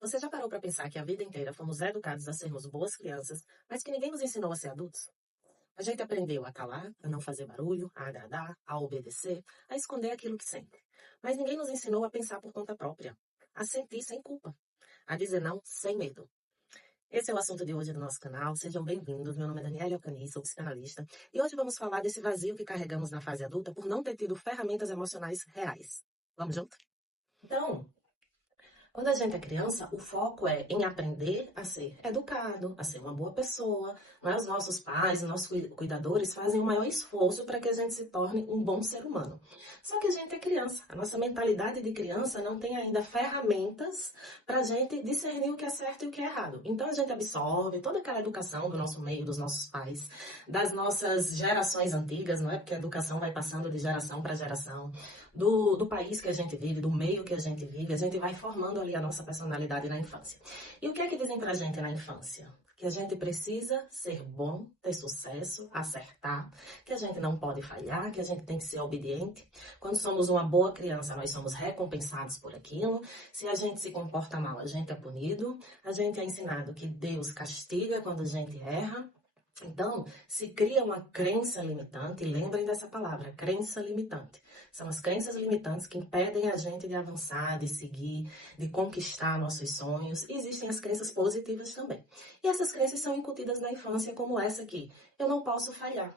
Você já parou para pensar que a vida inteira fomos educados a sermos boas crianças, mas que ninguém nos ensinou a ser adultos? A gente aprendeu a calar, a não fazer barulho, a agradar, a obedecer, a esconder aquilo que sente. Mas ninguém nos ensinou a pensar por conta própria, a sentir sem culpa, a dizer não sem medo. Esse é o assunto de hoje do nosso canal. Sejam bem-vindos. Meu nome é Daniela Alcani, sou psicanalista. E hoje vamos falar desse vazio que carregamos na fase adulta por não ter tido ferramentas emocionais reais. Vamos junto? Então, quando a gente é criança, o foco é em aprender a ser educado, a ser uma boa pessoa. Não é? Os nossos pais, os nossos cuidadores fazem o maior esforço para que a gente se torne um bom ser humano. Só que a gente é criança. A nossa mentalidade de criança não tem ainda ferramentas para a gente discernir o que é certo e o que é errado. Então a gente absorve toda aquela educação do nosso meio, dos nossos pais, das nossas gerações antigas, não é? Porque a educação vai passando de geração para geração. Do país que a gente vive, do meio que a gente vai formando ali a nossa personalidade na infância. E o que é que dizem pra gente na infância? Que a gente precisa ser bom, ter sucesso, acertar, que a gente não pode falhar, que a gente tem que ser obediente. Quando somos uma boa criança, nós somos recompensados por aquilo. Se a gente se comporta mal, a gente é punido. A gente é ensinado que Deus castiga quando a gente erra. Então, se cria uma crença limitante, e lembrem dessa palavra, crença limitante. São as crenças limitantes que impedem a gente de avançar, de seguir, de conquistar nossos sonhos. E existem as crenças positivas também. E essas crenças são incutidas na infância, como essa aqui. Eu não posso falhar.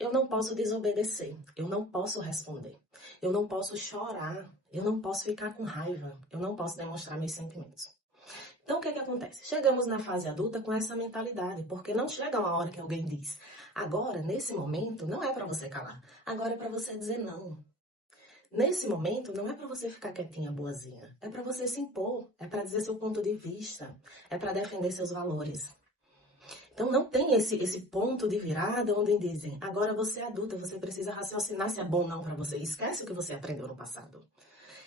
Eu não posso desobedecer. Eu não posso responder. Eu não posso chorar. Eu não posso ficar com raiva. Eu não posso demonstrar meus sentimentos. Então, o que é que acontece? Chegamos na fase adulta com essa mentalidade, porque não chega uma hora que alguém diz: agora, nesse momento, não é para você calar, agora é para você dizer não. Nesse momento, não é para você ficar quietinha, boazinha, é para você se impor, é para dizer seu ponto de vista, é para defender seus valores. Então, não tem esse ponto de virada onde dizem: agora você é adulta, você precisa raciocinar se é bom ou não para você. Esquece o que você aprendeu no passado.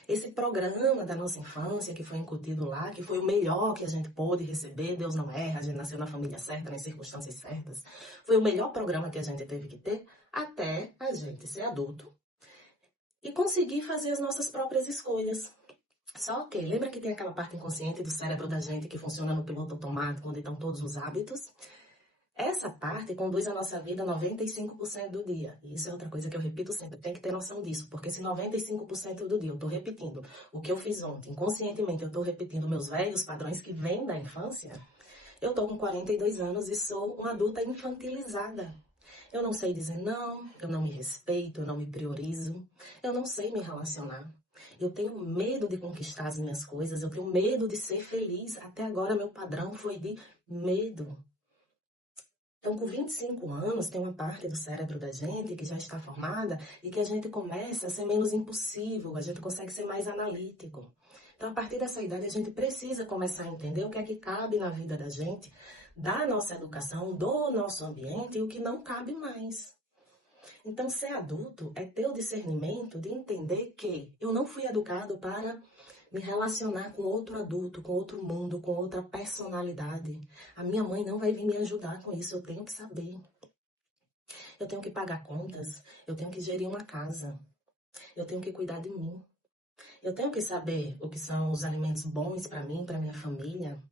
Esse programa da nossa infância que foi incutido lá, que foi o melhor que a gente pôde receber, Deus não erra, a gente nasceu na família certa, nas circunstâncias certas, foi o melhor programa que a gente teve que ter até a gente ser adulto e conseguir fazer as nossas próprias escolhas. Só que, lembra que tem aquela parte inconsciente do cérebro da gente que funciona no piloto automático, onde estão todos os hábitos? Essa parte conduz a nossa vida 95% do dia. E isso é outra coisa que eu repito sempre, tem que ter noção disso, porque se 95% do dia eu estou repetindo o que eu fiz ontem, inconscientemente eu estou repetindo meus velhos padrões que vêm da infância, eu estou com 42 anos e sou uma adulta infantilizada. Eu não sei dizer não, eu não me respeito, eu não me priorizo, eu não sei me relacionar. Eu tenho medo de conquistar as minhas coisas, eu tenho medo de ser feliz. Até agora meu padrão foi de medo. Então, com 25 anos, tem uma parte do cérebro da gente que já está formada e que a gente começa a ser menos impulsivo, a gente consegue ser mais analítico. Então, a partir dessa idade, a gente precisa começar a entender o que é que cabe na vida da gente, da nossa educação, do nosso ambiente e o que não cabe mais. Então, ser adulto é ter o discernimento de entender que eu não fui educado para me relacionar com outro adulto, com outro mundo, com outra personalidade. A minha mãe não vai vir me ajudar com isso, eu tenho que saber. Eu tenho que pagar contas, eu tenho que gerir uma casa, eu tenho que cuidar de mim. Eu tenho que saber o que são os alimentos bons para mim, para minha família.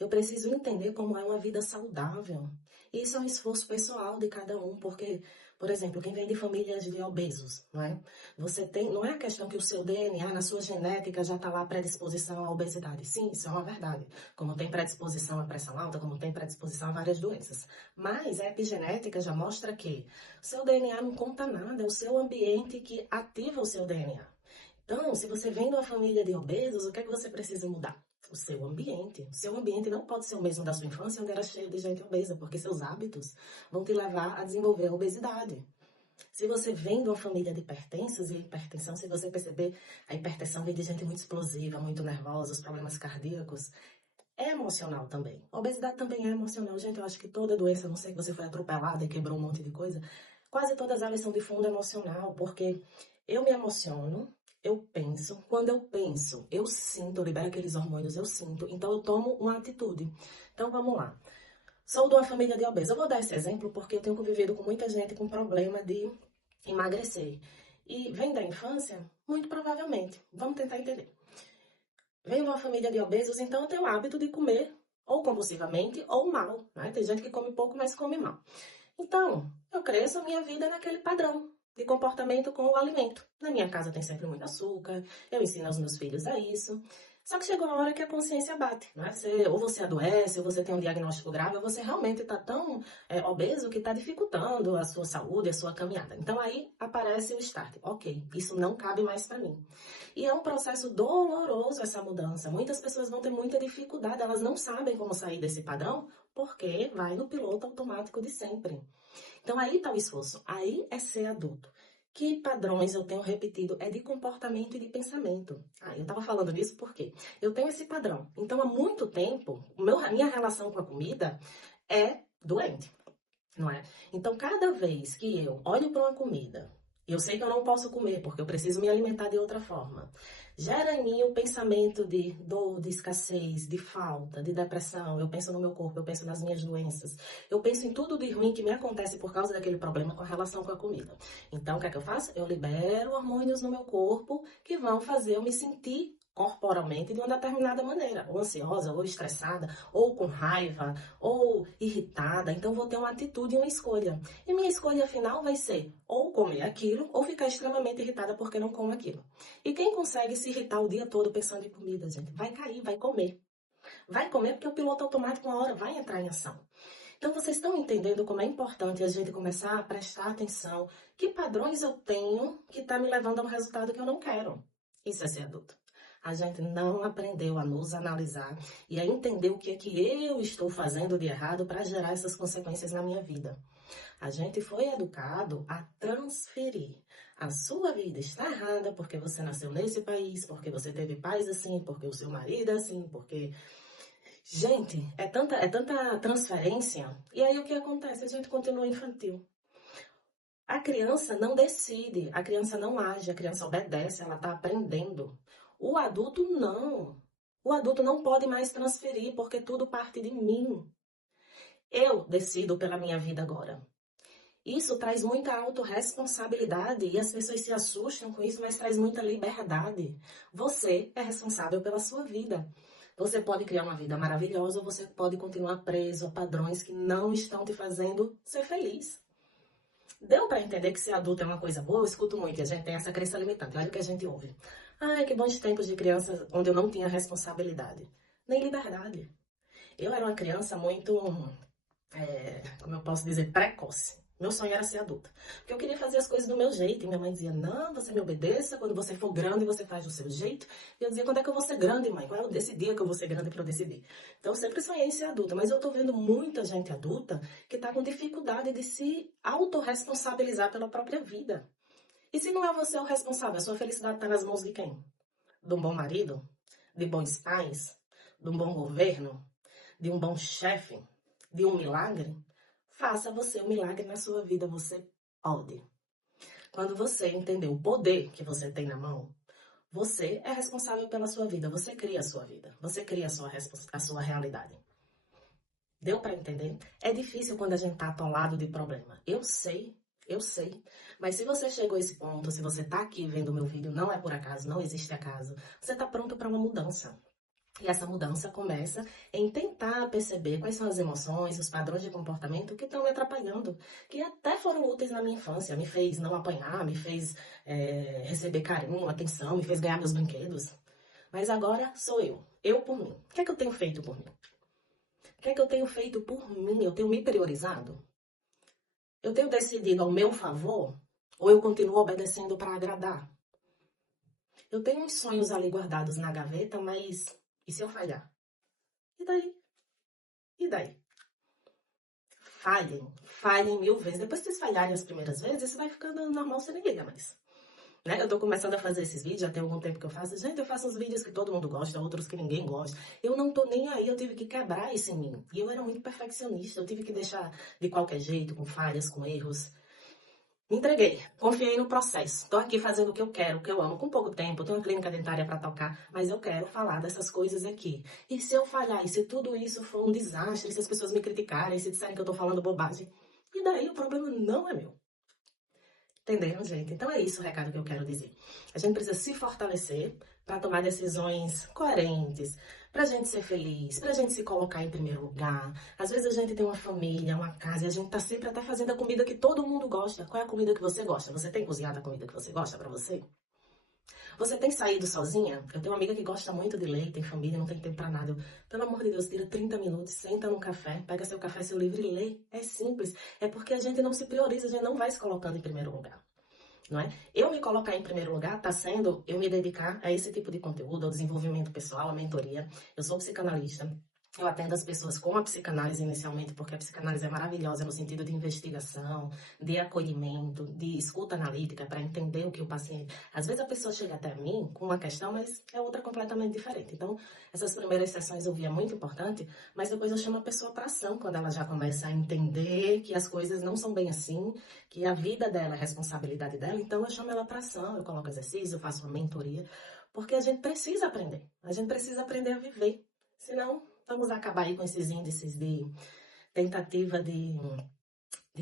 Eu preciso entender como é uma vida saudável. E isso é um esforço pessoal de cada um, porque, por exemplo, quem vem de famílias de obesos, não é? Você tem, não é a questão que o seu DNA, na sua genética, já está lá predisposição à obesidade. Sim, isso é uma verdade. Como tem predisposição à pressão alta, como tem predisposição a várias doenças. Mas a epigenética já mostra que o seu DNA não conta nada, é o seu ambiente que ativa o seu DNA. Então, se você vem de uma família de obesos, o que é que você precisa mudar? O seu ambiente. O seu ambiente não pode ser o mesmo da sua infância, onde era cheio de gente obesa, porque seus hábitos vão te levar a desenvolver a obesidade. Se você vem de uma família de hipertensas e hipertensão, se você perceber, a hipertensão vem de gente muito explosiva, muito nervosa, os problemas cardíacos, é emocional também. A obesidade também é emocional. Gente, eu acho que toda doença, a não sei que você foi atropelada e quebrou um monte de coisa, quase todas elas são de fundo emocional, porque eu me emociono, eu penso, quando eu penso, eu sinto, eu libero aqueles hormônios, eu sinto, então eu tomo uma atitude. Então vamos lá. Sou de uma família de obesos. Eu vou dar esse exemplo porque eu tenho convivido com muita gente com problema de emagrecer. E vem da infância? Muito provavelmente. Vamos tentar entender. Venho de uma família de obesos, então eu tenho o hábito de comer ou compulsivamente ou mal, né? Tem gente que come pouco, mas come mal. Então, eu cresço a minha vida naquele padrão de comportamento com o alimento. Na minha casa tem sempre muito açúcar, eu ensino aos meus filhos a isso. Só que chegou uma hora que a consciência bate, né? Ou você adoece, ou você tem um diagnóstico grave, ou você realmente está tão obeso que está dificultando a sua saúde, a sua caminhada. Então aí aparece o start. Ok, isso não cabe mais para mim. E é um processo doloroso essa mudança. Muitas pessoas vão ter muita dificuldade, elas não sabem como sair desse padrão, porque vai no piloto automático de sempre. Então aí está o esforço, aí é ser adulto. Que padrões eu tenho repetido? É de comportamento e de pensamento. Eu estava falando disso porque eu tenho esse padrão. Então há muito tempo, a minha relação com a comida é doente, não é? Então cada vez que eu olho para uma comida, eu sei que eu não posso comer porque eu preciso me alimentar de outra forma. Gera em mim o pensamento de dor, de escassez, de falta, de depressão. Eu penso no meu corpo, eu penso nas minhas doenças. Eu penso em tudo de ruim que me acontece por causa daquele problema com a relação com a comida. Então, o que é que eu faço? Eu libero hormônios no meu corpo que vão fazer eu me sentir corporalmente de uma determinada maneira, ou ansiosa, ou estressada, ou com raiva, ou irritada. Então, vou ter uma atitude e uma escolha. E minha escolha final vai ser ou comer aquilo, ou ficar extremamente irritada porque não como aquilo. E quem consegue se irritar o dia todo pensando em comida, gente, vai cair, vai comer. Vai comer porque o piloto automático uma hora vai entrar em ação. Então vocês estão entendendo como é importante a gente começar a prestar atenção que padrões eu tenho que está me levando a um resultado que eu não quero. Isso é ser adulto. A gente não aprendeu a nos analisar e a entender o que é que eu estou fazendo de errado para gerar essas consequências na minha vida. A gente foi educado a transferir. A sua vida está errada porque você nasceu nesse país, porque você teve pais assim, porque o seu marido é assim, porque... Gente, é tanta transferência. E aí o que acontece? A gente continua infantil. A criança não decide, a criança não age, a criança obedece, ela está aprendendo. O adulto não. O adulto não pode mais transferir porque tudo parte de mim. Eu decido pela minha vida agora. Isso traz muita autorresponsabilidade e as pessoas se assustam com isso, mas traz muita liberdade. Você é responsável pela sua vida. Você pode criar uma vida maravilhosa ou você pode continuar preso a padrões que não estão te fazendo ser feliz. Deu para entender que ser adulto é uma coisa boa? Eu escuto muito e a gente tem essa crença limitante. Olha o que a gente ouve. Ai, que bons tempos de criança onde eu não tinha responsabilidade. Nem liberdade. Eu era uma criança muito como eu posso dizer, precoce. Meu sonho era ser adulta. Porque eu queria fazer as coisas do meu jeito. E minha mãe dizia, não, você me obedeça. Quando você for grande, você faz do seu jeito. E eu dizia, quando é que eu vou ser grande, mãe? Qual é esse dia que eu vou ser grande para eu decidir? Então, eu sempre sonhei em ser adulta. Mas eu tô vendo muita gente adulta que tá com dificuldade de se autorresponsabilizar pela própria vida. E se não é você o responsável, a sua felicidade tá nas mãos de quem? De um bom marido? De bons pais? De um bom governo? De um bom chefe? De um milagre? Faça você um milagre na sua vida, você pode. Quando você entender o poder que você tem na mão, você é responsável pela sua vida, você cria a sua vida, você cria a sua realidade. Deu para entender? É difícil quando a gente tá atolado de problema. Eu sei. Mas se você chegou a esse ponto, se você tá aqui vendo o meu vídeo, não é por acaso, não existe acaso. Você tá pronto para uma mudança. E essa mudança começa em tentar perceber quais são as emoções, os padrões de comportamento que estão me atrapalhando, que até foram úteis na minha infância, me fez não apanhar, me fez receber carinho, atenção, me fez ganhar meus brinquedos. Mas agora sou eu por mim. O que é que eu tenho feito por mim? O que é que eu tenho feito por mim? Eu tenho me priorizado? Eu tenho decidido ao meu favor? Ou eu continuo obedecendo para agradar? Eu tenho uns sonhos ali guardados na gaveta, mas e se eu falhar? E daí? E daí? Falhem 1000 vezes. Depois que vocês falharem as primeiras vezes, isso vai ficando normal, você nem liga mais. Né? Eu tô começando a fazer esses vídeos, já tem algum tempo que eu faço. Gente, eu faço uns vídeos que todo mundo gosta, outros que ninguém gosta. Eu não tô nem aí, eu tive que quebrar isso em mim. E eu era muito perfeccionista, eu tive que deixar de qualquer jeito, com falhas, com erros. Me entreguei, confiei no processo. Tô aqui fazendo o que eu quero, o que eu amo, com pouco tempo. Tenho uma clínica dentária para tocar, mas eu quero falar dessas coisas aqui. E se eu falhar, e se tudo isso for um desastre, se as pessoas me criticarem, se disserem que eu tô falando bobagem, e daí o problema não é meu. Entenderam, gente? Então é isso o recado que eu quero dizer. A gente precisa se fortalecer para tomar decisões coerentes, para a gente ser feliz, para a gente se colocar em primeiro lugar. Às vezes a gente tem uma família, uma casa, e a gente tá sempre até fazendo a comida que todo mundo gosta. Qual é a comida que você gosta? Você tem cozinhado a comida que você gosta para você? Você tem saído sozinha? Eu tenho uma amiga que gosta muito de ler, tem família, não tem tempo pra nada. Pelo amor de Deus, tira 30 minutos, senta num café, pega seu café, seu livro e lê. É simples. É porque a gente não se prioriza, a gente não vai se colocando em primeiro lugar. Não é? Eu me colocar em primeiro lugar está sendo eu me dedicar a esse tipo de conteúdo, ao desenvolvimento pessoal, à mentoria. Eu sou psicanalista. Eu atendo as pessoas com a psicanálise inicialmente, porque a psicanálise é maravilhosa no sentido de investigação, de acolhimento, de escuta analítica, para entender o que o paciente. Às vezes a pessoa chega até mim com uma questão, mas é outra completamente diferente. Então, essas primeiras sessões eu via muito importante, mas depois eu chamo a pessoa para ação, quando ela já começa a entender que as coisas não são bem assim, que a vida dela é responsabilidade dela, então eu chamo ela para ação, eu coloco exercício, eu faço uma mentoria, porque a gente precisa aprender. A gente precisa aprender a viver. Senão, vamos acabar aí com esses índices de tentativa de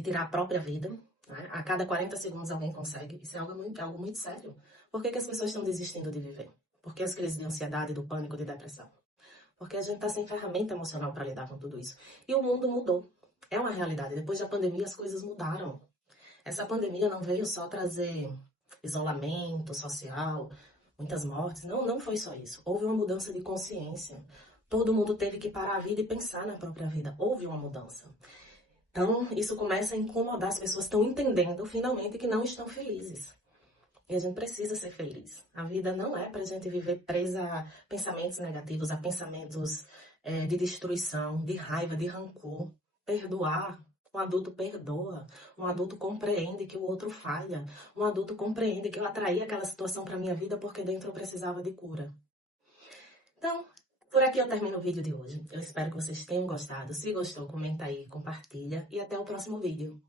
tirar a própria vida. Né? A cada 40 segundos alguém consegue. Isso é algo muito sério. Por que as pessoas estão desistindo de viver? Por que as crises de ansiedade, do pânico, de depressão? Porque a gente está sem ferramenta emocional para lidar com tudo isso. E o mundo mudou. É uma realidade. Depois da pandemia, as coisas mudaram. Essa pandemia não veio só trazer isolamento social, muitas mortes. Não, não foi só isso. Houve uma mudança de consciência. Todo mundo teve que parar a vida e pensar na própria vida. Houve uma mudança. Então, isso começa a incomodar. As pessoas estão entendendo, finalmente, que não estão felizes. E a gente precisa ser feliz. A vida não é para a gente viver presa a pensamentos negativos, a pensamentos de destruição, de raiva, de rancor. Perdoar. Um adulto perdoa. Um adulto compreende que o outro falha. Um adulto compreende que eu atraí aquela situação para minha vida porque dentro eu precisava de cura. Então, por aqui eu termino o vídeo de hoje. Eu espero que vocês tenham gostado. Se gostou, comenta aí, compartilha e até o próximo vídeo.